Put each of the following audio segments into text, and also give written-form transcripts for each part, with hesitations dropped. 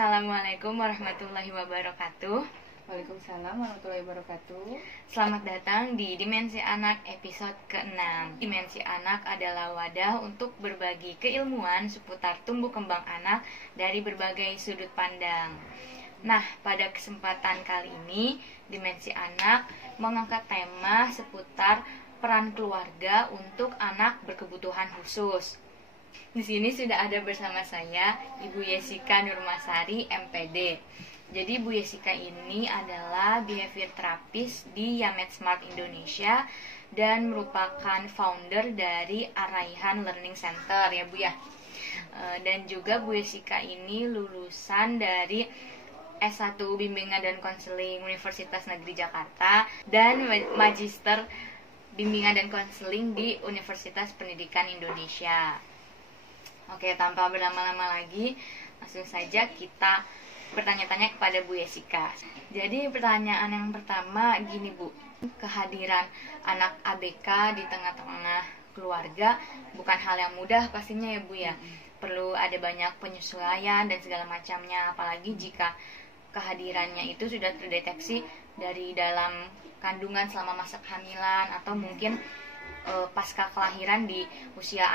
Assalamualaikum warahmatullahi wabarakatuh. Waalaikumsalam warahmatullahi wabarakatuh. Selamat datang di Dimensi Anak episode ke-6. Dimensi Anak adalah wadah untuk berbagi keilmuan seputar tumbuh kembang anak dari berbagai sudut pandang. Nah, pada kesempatan kali ini, Dimensi Anak mengangkat tema seputar peran keluarga untuk anak berkebutuhan khusus. Di sini sudah ada bersama saya Ibu Yesika Nurmasari, MPD. Jadi Bu Yesika ini adalah behavior therapist di Yamed Smart Indonesia dan merupakan founder dari Araihan Learning Center ya Bu ya. Dan juga Bu Yesika ini lulusan dari S1 Bimbingan dan Konseling Universitas Negeri Jakarta dan Magister Bimbingan dan Konseling di Universitas Pendidikan Indonesia. Oke, tanpa berlama-lama lagi, langsung saja kita bertanya-tanya kepada Bu Yesika. Jadi pertanyaan yang pertama gini Bu, kehadiran anak ABK di tengah-tengah keluarga bukan hal yang mudah pastinya ya Bu ya. Perlu ada banyak penyesuaian dan segala macamnya, apalagi jika kehadirannya itu sudah terdeteksi dari dalam kandungan selama masa kehamilan atau mungkin pasca kelahiran di usia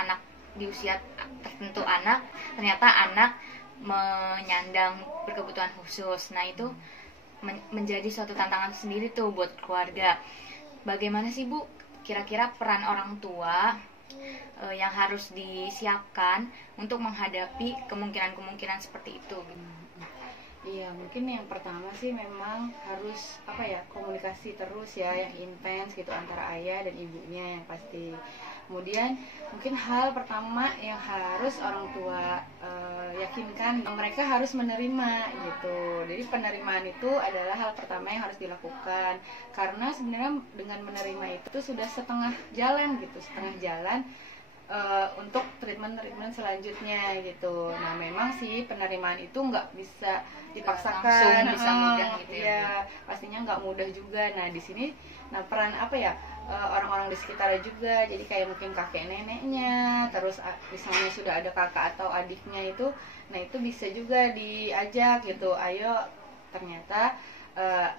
tertentu anak, ternyata anak menyandang berkebutuhan khusus. Nah itu menjadi suatu tantangan sendiri tuh buat keluarga. Bagaimana sih Bu kira-kira peran orang tua yang harus disiapkan untuk menghadapi kemungkinan-kemungkinan seperti itu? Iya, mungkin yang pertama sih memang harus komunikasi terus ya, yang intens gitu antara ayah dan ibunya yang pasti. Kemudian mungkin hal pertama yang harus orang tua yakinkan, mereka harus menerima gitu. Jadi penerimaan itu adalah hal pertama yang harus dilakukan, karena sebenarnya dengan menerima itu sudah setengah jalan untuk treatment selanjutnya gitu. Nah memang sih penerimaan itu nggak bisa dipaksakan, bisa mudah gitu ya pastinya nggak mudah juga. Nah di sini peran orang-orang di sekitar juga, jadi kayak mungkin kakek neneknya, terus misalnya sudah ada kakak atau adiknya itu, nah itu bisa juga diajak gitu, ayo ternyata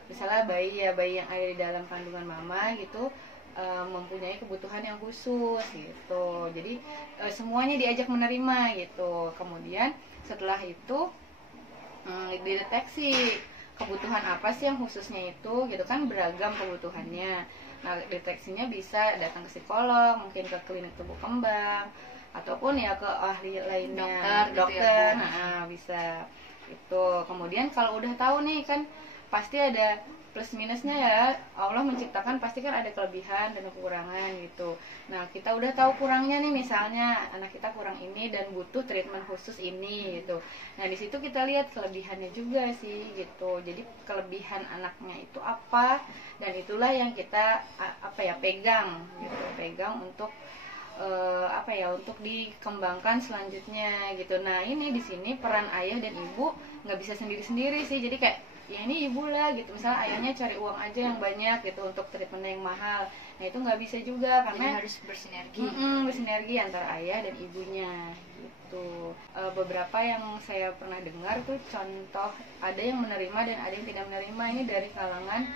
misalnya bayi yang ada di dalam kandungan mama gitu mempunyai kebutuhan yang khusus gitu. Jadi semuanya diajak menerima gitu. Kemudian setelah itu dideteksi kebutuhan apa sih yang khususnya itu gitu kan, beragam kebutuhannya. Nah deteksinya bisa datang ke psikolog, mungkin ke klinik tumbuh kembang, ataupun ya ke ahli lainnya, dokter gitu ya, nah bisa itu. Kemudian kalau udah tahu nih kan pasti ada plus minusnya ya, Allah menciptakan pasti kan ada kelebihan dan kekurangan gitu. Nah kita udah tahu kurangnya nih, misalnya anak kita kurang ini dan butuh treatment khusus ini gitu. Nah di situ kita lihat kelebihannya juga sih gitu. Jadi kelebihan anaknya itu apa, dan itulah yang kita pegang untuk untuk dikembangkan selanjutnya gitu. Nah ini di sini peran ayah dan ibu nggak bisa sendiri-sendiri sih. Jadi kayak ya ini ibu lah gitu, misalnya ayahnya cari uang aja yang banyak gitu untuk treatment yang mahal. Nah itu nggak bisa juga, karena jadi harus bersinergi antara ayah dan ibunya gitu. Beberapa yang saya pernah dengar tuh contoh ada yang menerima dan ada yang tidak menerima, ini dari kalangan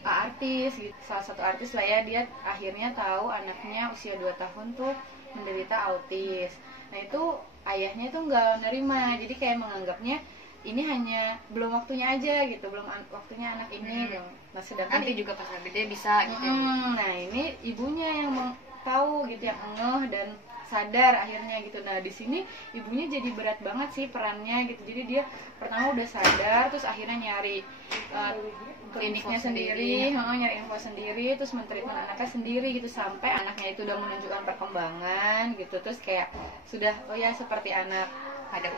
artis gitu. Salah satu artis lah ya, dia akhirnya tahu anaknya usia 2 tahun tuh menderita autis. Nah itu ayahnya tuh nggak menerima, jadi kayak menganggapnya ini hanya belum waktunya aja gitu, belum waktunya anak ini. Nah sedangkan nanti juga pas gede bisa gitu. Nah ini ibunya yang tahu gitu, yang ngeh dan sadar akhirnya gitu. Nah di sini ibunya jadi berat banget sih perannya gitu. Jadi dia pertama udah sadar, terus akhirnya nyari kliniknya sendiri, nyari info sendiri, terus mentreatment anaknya sendiri gitu, sampai anaknya itu udah menunjukkan perkembangan gitu. Terus kayak sudah seperti anak pada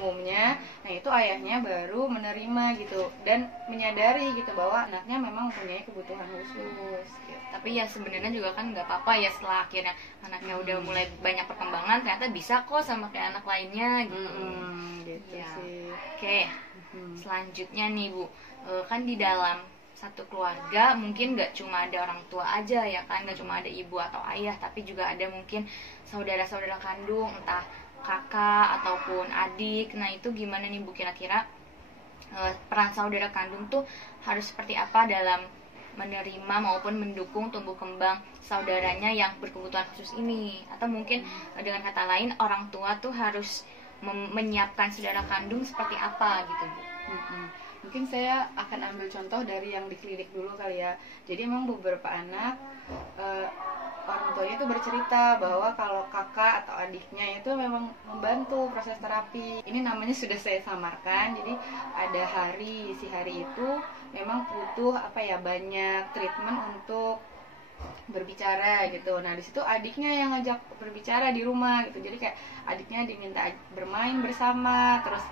umumnya. Nah itu ayahnya baru menerima gitu dan menyadari gitu bahwa anaknya memang mempunyai kebutuhan khusus gitu. Tapi ya sebenarnya juga kan nggak apa-apa ya, setelah akhirnya anaknya udah mulai banyak perkembangan, ternyata bisa kok sama kayak anak lainnya gitu. Gitu ya. sih. Oke. Selanjutnya nih Bu, kan di dalam satu keluarga mungkin nggak cuma ada orang tua aja ya kan, nggak cuma ada ibu atau ayah, tapi juga ada mungkin saudara-saudara kandung, entah kakak ataupun adik. Nah itu gimana nih Bu, kira-kira peran saudara kandung tuh harus seperti apa dalam menerima maupun mendukung tumbuh kembang saudaranya yang berkebutuhan khusus ini? Atau mungkin dengan kata lain, orang tua tuh harus menyiapkan saudara kandung seperti apa gitu Bu? Mungkin saya akan ambil contoh dari yang di klinik dulu kali ya. Jadi memang beberapa anak orang tuanya itu bercerita bahwa kalau kakak atau adiknya itu memang membantu proses terapi. Ini namanya sudah saya samarkan. Jadi ada si hari itu memang butuh banyak treatment untuk berbicara gitu. Nah di situ adiknya yang ngajak berbicara di rumah gitu. Jadi kayak adiknya diminta bermain bersama, terus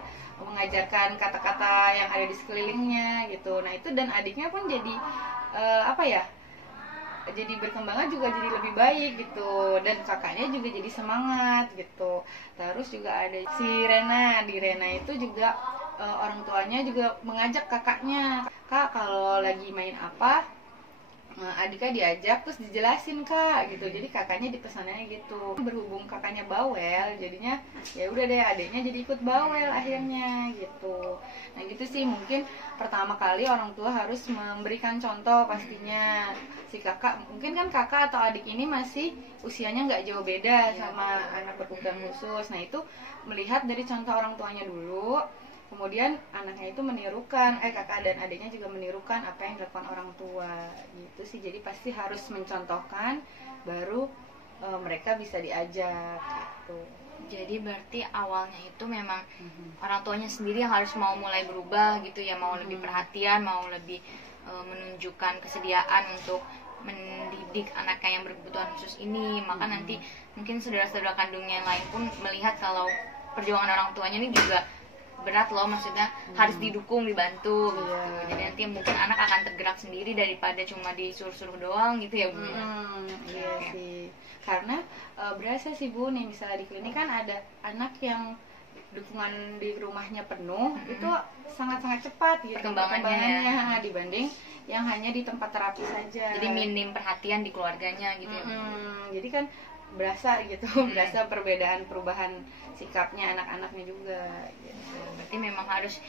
mengajarkan kata-kata yang ada di sekelilingnya gitu. Nah itu, dan adiknya pun jadi jadi berkembangnya juga jadi lebih baik gitu, dan kakaknya juga jadi semangat gitu. Terus juga ada si Rena, di Rena itu juga orang tuanya juga mengajak kakaknya, kak kalau lagi main apa adiknya diajak terus dijelasin kak gitu. Jadi kakaknya dipesannya gitu. Berhubung kakaknya bawel, jadinya ya udah deh adiknya jadi ikut bawel akhirnya gitu. Nah gitu sih, mungkin pertama kali orang tua harus memberikan contoh pastinya. Si kakak, mungkin kan kakak atau adik ini masih usianya nggak jauh beda sama anak berkebutuhan khusus. Nah itu melihat dari contoh orang tuanya dulu. Kemudian anaknya itu menirukan, kakak dan adiknya juga menirukan apa yang dilakukan orang tua gitu sih. Jadi pasti harus mencontohkan, baru mereka bisa diajak gitu. Jadi berarti awalnya itu memang orang tuanya sendiri yang harus mau mulai berubah gitu ya, mau lebih perhatian, mau lebih menunjukkan kesediaan untuk mendidik anaknya yang berkebutuhan khusus ini. Maka nanti mungkin saudara-saudara kandungnya yang lain pun melihat kalau perjuangan orang tuanya ini juga berat loh, maksudnya harus didukung, dibantu gitu. Jadi nanti mungkin anak akan tergerak sendiri daripada cuma disuruh-suruh doang gitu ya Bu. Iya sih, karena berasa sih Bu nih, misalnya di klinik kan ada anak yang dukungan di rumahnya penuh, itu sangat-sangat cepat gitu perkembangannya dibanding yang hanya di tempat terapi saja. Jadi minim perhatian di keluarganya gitu ya Bu. Jadi kan berasa gitu, berasa perubahan sikapnya anak-anaknya juga gitu. Berarti memang harus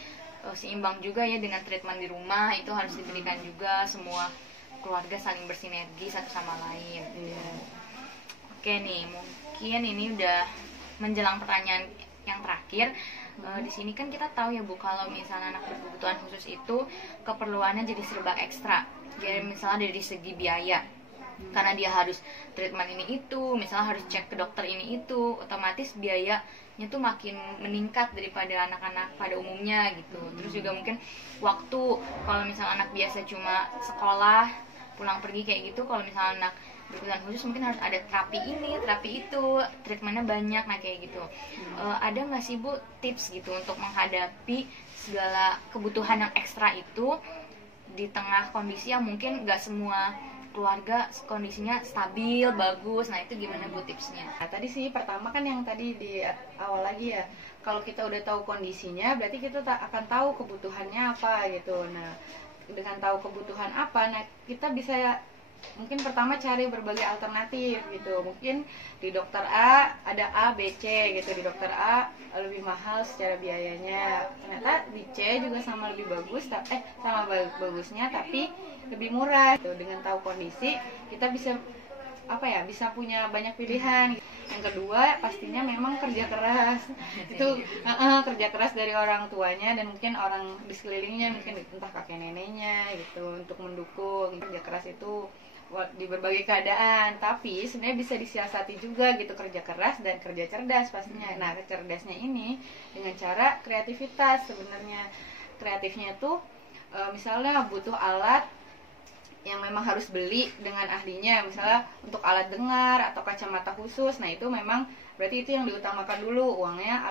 seimbang juga ya dengan treatment di rumah, itu harus diberikan juga, semua keluarga saling bersinergi satu sama lain. Oke nih, mungkin ini udah menjelang pertanyaan yang terakhir. Di sini kan kita tahu ya Bu, kalau misalnya anak berkebutuhan khusus itu keperluannya jadi serba ekstra. Jadi misalnya dari segi biaya, karena dia harus treatment ini itu, misalnya harus cek ke dokter ini itu, otomatis biayanya tuh makin meningkat daripada anak-anak pada umumnya gitu. Terus juga mungkin waktu, kalau misalnya anak biasa cuma sekolah pulang pergi kayak gitu, kalau misalnya anak berkebutuhan khusus mungkin harus ada terapi ini, terapi itu, treatmentnya banyak. Nah kayak gitu, ada nggak sih Bu tips gitu untuk menghadapi segala kebutuhan yang ekstra itu di tengah kondisi yang mungkin nggak semua keluarga kondisinya stabil, bagus. Nah itu gimana Bu tipsnya? Nah tadi sih pertama kan yang tadi di awal lagi ya, kalau kita udah tahu kondisinya berarti kita akan tahu kebutuhannya apa gitu. Nah dengan tahu kebutuhan apa, nah kita bisa mungkin pertama cari berbagai alternatif gitu. Mungkin di dokter A ada A, B, C gitu. Di dokter A lebih mahal secara biayanya, ternyata di C juga sama lebih bagus, sama bagusnya tapi lebih murah gitu. Dengan tahu kondisi kita bisa bisa punya banyak pilihan. Yang kedua pastinya memang kerja keras. Itu kerja keras dari orang tuanya dan mungkin orang di sekelilingnya, mungkin entah kakek neneknya gitu, untuk mendukung. Kerja keras itu di berbagai keadaan, tapi sebenarnya bisa disiasati juga gitu, kerja keras dan kerja cerdas pastinya. Nah cerdasnya ini dengan cara kreativitas. Sebenarnya kreatifnya itu misalnya butuh alat yang memang harus beli dengan ahlinya, misalnya untuk alat dengar atau kacamata khusus. Nah itu memang berarti itu yang diutamakan dulu, uangnya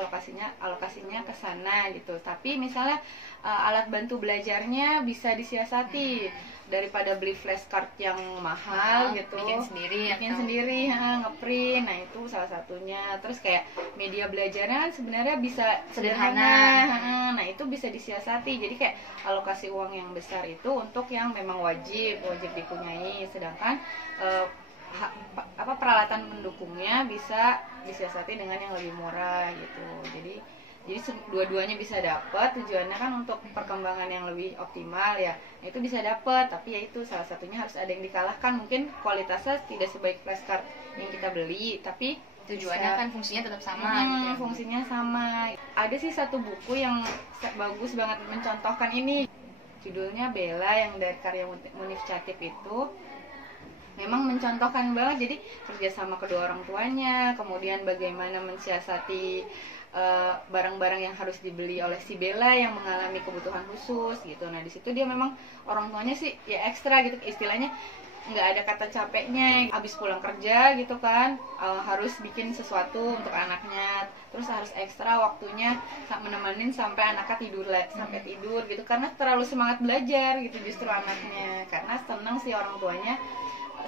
alokasinya ke sana gitu. Tapi misalnya alat bantu belajarnya bisa disiasati, daripada beli flashcard yang mahal gitu, bikin sendiri ngeprint. Nah itu salah satunya. Terus kayak media belajarnya kan sebenarnya bisa sederhana. Nah itu bisa disiasati. Jadi kayak alokasi uang yang besar itu untuk yang memang wajib dipunyai, sedangkan peralatan mendukungnya bisa disiasati dengan yang lebih murah gitu. Jadi dua-duanya bisa dapat, tujuannya kan untuk perkembangan yang lebih optimal ya. Itu bisa dapat, tapi ya itu salah satunya harus ada yang dikalahkan. Mungkin kualitasnya tidak sebaik flashcard yang kita beli, tapi tujuannya kan fungsinya tetap sama gitu ya. Fungsinya sama. Ada sih satu buku yang bagus banget mencontohkan ini. Judulnya Bella, yang dari karya Munif Chatib itu. Memang mencontohkan banget, jadi kerjasama kedua orang tuanya, kemudian bagaimana mensiasati barang-barang yang harus dibeli oleh si Bella yang mengalami kebutuhan khusus gitu. Nah di situ dia memang orang tuanya sih ya ekstra gitu, istilahnya nggak ada kata capeknya. Abis pulang kerja gitu kan, harus bikin sesuatu untuk anaknya, terus harus ekstra waktunya menemenin sampai anaknya sampai tidur gitu, karena terlalu semangat belajar gitu justru anaknya, karena seneng sih orang tuanya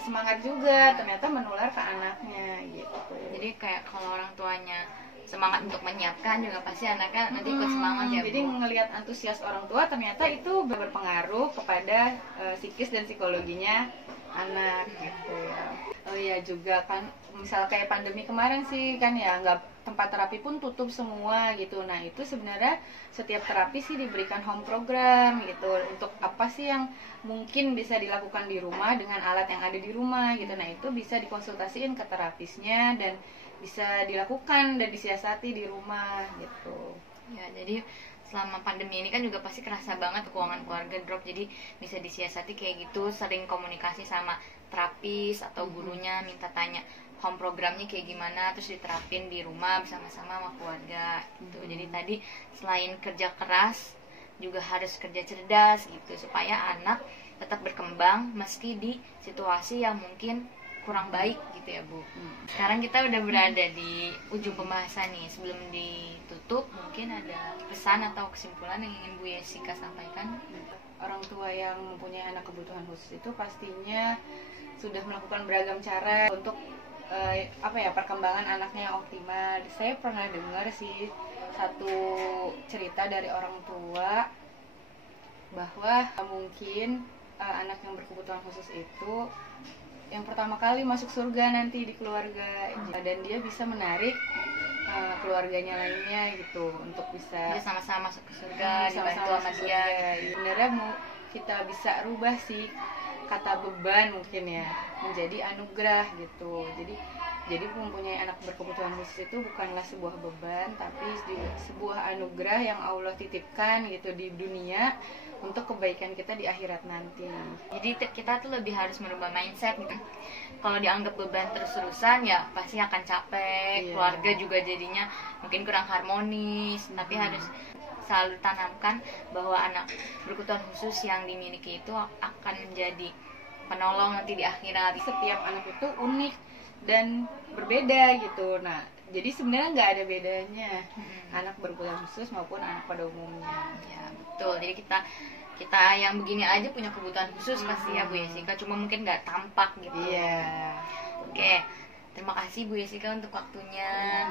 semangat juga, ternyata menular ke anaknya gitu. Jadi kayak kalau orang tuanya semangat untuk menyiapkan, juga pasti anaknya nanti ikut semangat ya Bu. Jadi ngelihat antusias orang tua ternyata itu berpengaruh kepada psikis dan psikologinya anak gitu ya. Oh iya juga kan, misal kayak pandemi kemarin sih kan ya, nggak, tempat terapi pun tutup semua gitu. Nah itu sebenarnya setiap terapi sih diberikan home program gitu, untuk apa sih yang mungkin bisa dilakukan di rumah dengan alat yang ada di rumah gitu. Nah itu bisa dikonsultasiin ke terapisnya dan bisa dilakukan dan disiasati di rumah gitu. Ya, jadi selama pandemi ini kan juga pasti kerasa banget keuangan keluarga drop, jadi bisa disiasati kayak gitu, sering komunikasi sama terapis atau gurunya, minta tanya home programnya kayak gimana, terus diterapin di rumah bersama-sama sama keluarga gitu. Jadi tadi selain kerja keras juga harus kerja cerdas gitu, supaya anak tetap berkembang meski di situasi yang mungkin kurang baik gitu ya Bu. Sekarang kita udah berada di ujung pembahasan nih. Sebelum ditutup, mungkin ada pesan atau kesimpulan yang ingin Bu Yesika sampaikan? Orang tua yang mempunyai anak kebutuhan khusus itu pastinya sudah melakukan beragam cara untuk perkembangan anaknya yang optimal. Saya pernah dengar sih satu cerita dari orang tua bahwa mungkin anak yang berkebutuhan khusus itu yang pertama kali masuk surga nanti di keluarga, dan dia bisa menarik keluarganya lainnya gitu untuk bisa dia sama-sama masuk ke surga, dibantu sama dia. Sebenarnya kita bisa rubah sih kata beban mungkin ya menjadi anugerah gitu. Jadi mempunyai anak berkebutuhan khusus itu bukanlah sebuah beban, tapi sebuah anugerah yang Allah titipkan gitu di dunia untuk kebaikan kita di akhirat nanti. Jadi kita tuh lebih harus merubah mindset gitu. Kalau dianggap beban terus-terusan ya pasti akan capek, keluarga juga jadinya mungkin kurang harmonis. Tapi harus selalu tanamkan bahwa anak berkebutuhan khusus yang dimiliki itu akan menjadi penolong nanti di akhirat. Setiap anak itu unik dan berbeda gitu. Nah, jadi sebenarnya nggak ada bedanya anak berkebutuhan khusus maupun anak pada umumnya. Ya betul. Jadi kita yang begini aja punya kebutuhan khusus pasti ya Bu Yesika, cuma mungkin nggak tampak gitu. Iya. Oke, terima kasih Bu Yesika untuk waktunya.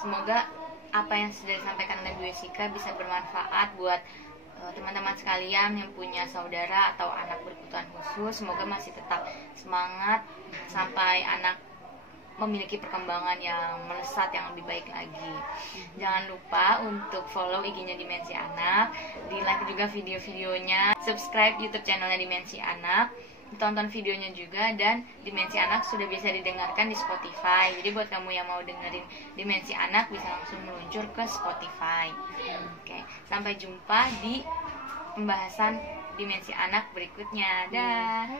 Semoga apa yang sudah disampaikan oleh Bu Yesika bisa bermanfaat buat teman-teman sekalian yang punya saudara atau anak berkebutuhan khusus. Semoga masih tetap semangat sampai anak memiliki perkembangan yang melesat, yang lebih baik lagi. Jangan lupa untuk follow IG-nya Dimensi Anak, di like juga video-videonya, subscribe YouTube channelnya Dimensi Anak, tonton videonya juga, dan Dimensi Anak sudah bisa didengarkan di Spotify. Jadi buat kamu yang mau dengerin Dimensi Anak bisa langsung meluncur ke Spotify. Oke, sampai jumpa di pembahasan Dimensi Anak berikutnya. Dah.